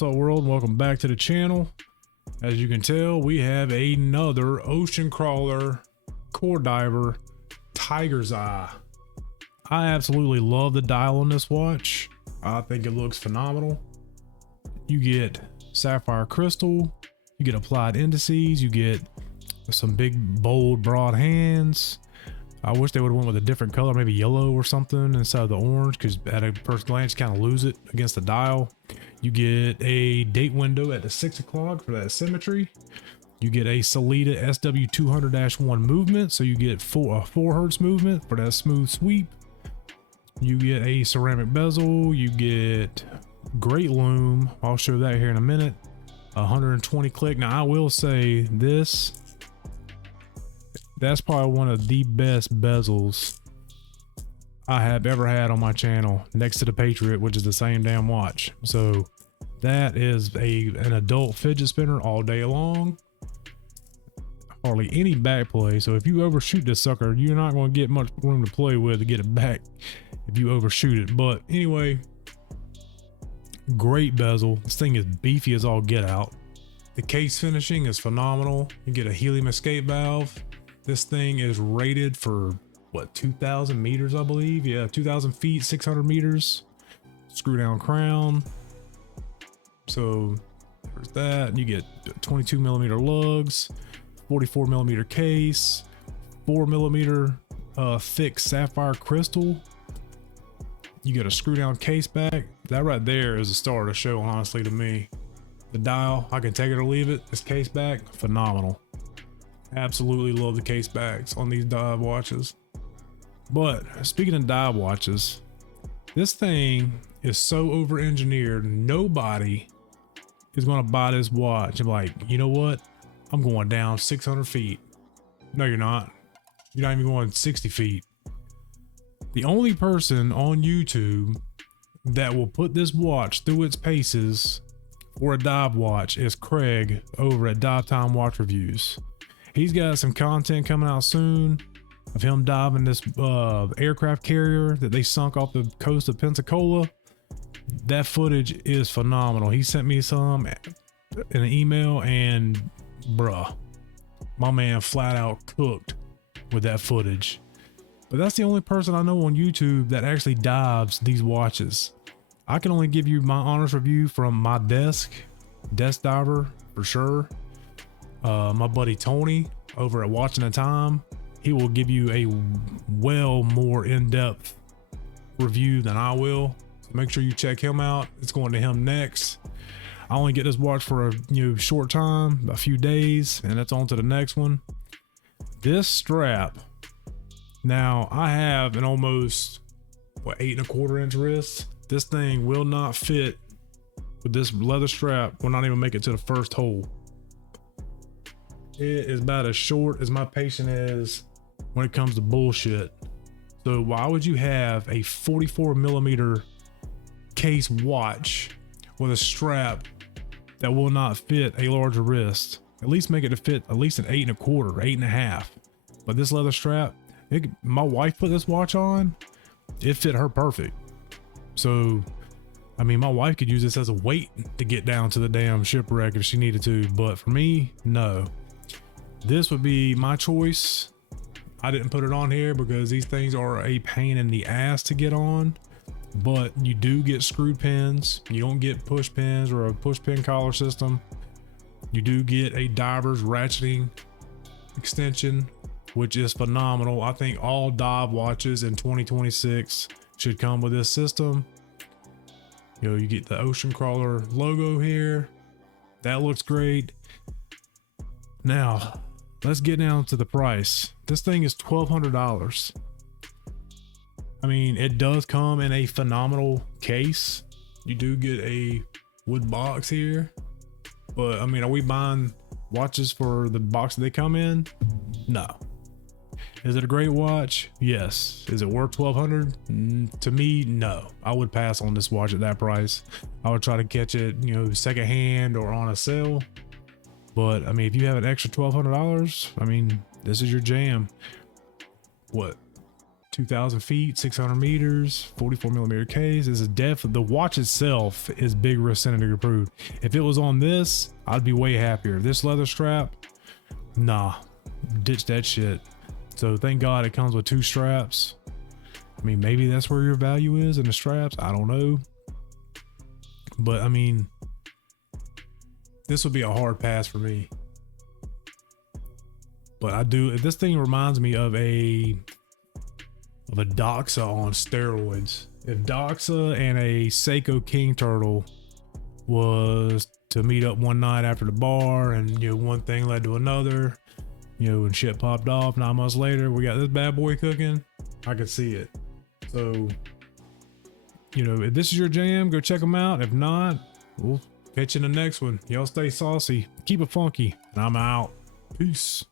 What's up, world? Welcome back to the channel. As you can tell, we have another ocean crawler core diver tiger's eye. I absolutely love the dial on this watch. I think it looks phenomenal. You get sapphire crystal, you get applied indices, you get some big bold broad hands. I wish they would have went with a different color, maybe yellow or something instead of the orange, because at a first glance you kind of lose it against the dial. You get a date window at the 6 o'clock for that symmetry. You get a Salida SW200-1 movement, so you get 4 Hz movement for that smooth sweep. You get a ceramic bezel, you get great loom, I'll show that here in a minute. 120 click. Now I will say this, that's probably one of the best bezels I have ever had on my channel, next to the Patriot, which is the same damn watch. So that is an adult fidget spinner all day long. Hardly any back play. So if you overshoot this sucker, you're not going to get much room to play with to get it back if you overshoot it. But anyway, great bezel. This thing is beefy as all get out. The case finishing is phenomenal. You get a helium escape valve. This thing is rated for what, 2,000 meters, I believe. Yeah, 2,000 feet, 600 meters. Screw down crown. So there's that. You get 22 millimeter lugs, 44 millimeter case, 4 millimeter thick sapphire crystal. You get a screw down case back. That right there is a star of the show, honestly, to me. The dial, I can take it or leave it. This case back, phenomenal. Absolutely love the case backs on these dive watches. But speaking of dive watches, this thing is so over engineered, nobody is going to buy this watch and be like, you know what, I'm going down 600 feet. No, you're not. You're not even going 60 feet. The only person on YouTube that will put this watch through its paces for a dive watch is Craig over at Dive Time Watch Reviews. He's got some content coming out soon of him diving this aircraft carrier that they sunk off the coast of Pensacola. That footage is phenomenal. He sent me some in an email, and bruh, my man flat out cooked with that footage. But that's the only person I know on YouTube that actually dives these watches. I can only give you my honest review from my desk diver for sure. My buddy Tony over at Watching the Time, he will give you a well more in-depth review than I will. So make sure you check him out. It's going to him next. I only get this watch for a short time, a few days, and that's on to the next one. This strap, now I have an almost 8¼ inch wrist. This thing will not fit with this leather strap. Will not even make it to the first hole. It is about as short as my patient is when it comes to bullshit. So why would you have a 44 millimeter case watch with a strap that will not fit a larger wrist? At least make it to fit at least an 8¼ or 8.5. But this leather strap, my wife put this watch on, it fit her perfect. So I mean, my wife could use this as a weight to get down to the damn shipwreck if she needed to, but for me, no. This would be my choice. I didn't put it on here because these things are a pain in the ass to get on, but you do get screw pins. You don't get push pins or a push pin collar system. You do get a diver's ratcheting extension, which is phenomenal. I think all dive watches in 2026 should come with this system. You get the ocean crawler logo here. That looks great. Now, let's get down to the price. This thing is $1,200. I mean, it does come in a phenomenal case. You do get a wood box here, but I mean, are we buying watches for the box that they come in? No. Is it a great watch? Yes. Is it worth $1,200? To me, no. I would pass on this watch at that price. I would try to catch it, secondhand or on a sale. But I mean, if you have an extra $1,200, I mean, this is your jam. What? 2,000 feet, 600 meters, 44 millimeter case. This is definitely, the watch itself is big risk Syndicate approved. If it was on this, I'd be way happier. This leather strap, nah, ditch that shit. So thank God it comes with 2 straps. I mean, maybe that's where your value is in the straps. I don't know. But I mean, this would be a hard pass for me. But I do, this thing reminds me of a Doxa on steroids. If Doxa and a Seiko King Turtle was to meet up one night after the bar, and you know, one thing led to another, you know, and shit popped off, 9 months later, we got this bad boy cooking, I could see it. So, you know, if this is your jam, go check them out. If not, we'll catch you in the next one. Y'all stay saucy, keep it funky, and I'm out. Peace.